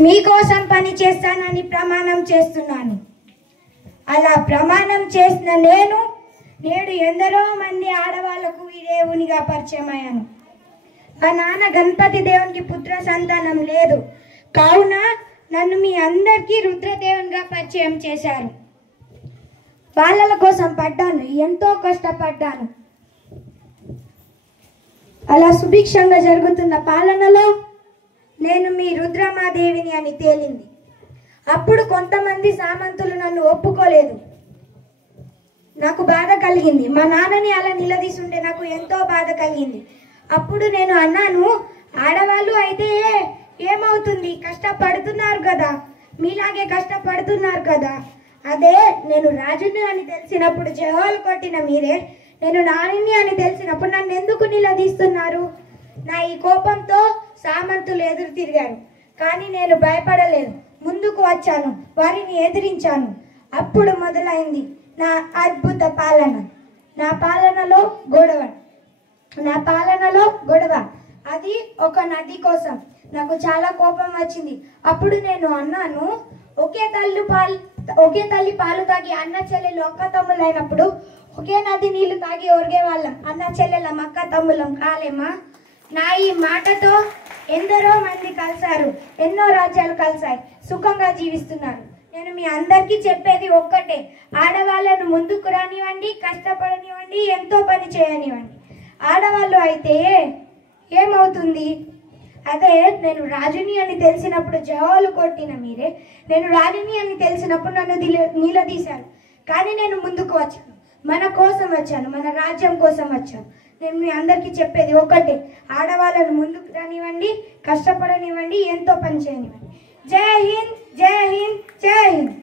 మీకోసం పని చేస్తానని ప్రమాణం చేస్తున్నాను. అలా ప్రమాణం చేసిన నేడు ఎందరో మంది ఆడవాళ్లకు ఈ దేవునిగా పరిచయం అయ్యాను. మా నాన్న గణపతి దేవునికి పుత్ర సంతానం లేదు, కావున నన్ను మీ అందరికీ రుద్రదేవునిగా పరిచయం చేశారు. వాళ్ళ కోసం పడ్డాను, ఎంతో కష్టపడ్డాను. అలా సుభిక్షంగా జరుగుతున్న పాలనలో నేను మీ రుద్రమాదేవిని అని తేలింది. అప్పుడు కొంతమంది సామంతులు నన్ను ఒప్పుకోలేదు. నాకు బాధ కలిగింది. మా నాన్నని అలా నిలదీస్తుంటే నాకు ఎంతో బాధ కలిగింది. అప్పుడు నేను అన్నాను, ఆడవాళ్ళు అయితే ఏమవుతుంది, కష్టపడుతున్నారు కదా, మీలాగే కష్టపడుతున్నారు కదా. అదే నేను రాజుని అని తెలిసినప్పుడు జవాలు కొట్టిన మీరే నేను నారిని అని తెలిసినప్పుడు నన్ను ఎందుకు నిలదీస్తున్నారు? నా ఈ కోపంతో సామంతులు ఎదురు తిరిగారు, కానీ నేను భయపడలేదు. ముందుకు వచ్చాను, వారిని ఎదిరించాను. అప్పుడు మొదలైంది నా అద్భుత పాలన. నా పాలనలో గొడవ అది ఒక నది కోసం. నాకు చాలా కోపం వచ్చింది. అప్పుడు నేను అన్నాను, ఒకే తల్లి పాలు తాగి అన్న చెల్లెలు ఒక్క తమ్ములైనప్పుడు ఒకే నది నీళ్లు తాగి ఒరిగే వాళ్ళం. అన్న చెల్లెలం అక్క తమ్ములం కాలేమా? నా ఈ మాటతో ఎందరో మంది కలిశారు, ఎన్నో రాజ్యాలు కలిశాయి, సుఖంగా జీవిస్తున్నారు. నేను మీ అందరికీ చెప్పేది ఒక్కటే, ఆడవాళ్ళను ముందుకు రానివ్వండి, కష్టపడనివ్వండి, ఎంతో పని చేయనివ్వండి. ఆడవాళ్ళు అయితే ఏమవుతుంది? అదే నేను రాజుని అని తెలిసినప్పుడు జవాలు కొట్టిన మీరే నేను రాణిని అని తెలిసినప్పుడు నన్ను నిలదీశారు, కానీ నేను ముందుకు వచ్చాను. మన కోసం వచ్చాను, మన రాజ్యం కోసం వచ్చాను. నేను మీ అందరికీ చెప్పేది ఒక్కటే, ఆడవాళ్ళను ముందుకు రానివ్వండి, కష్టపడనివ్వండి, ఎంతో పని చేయనివ్వండి. జై హింద్.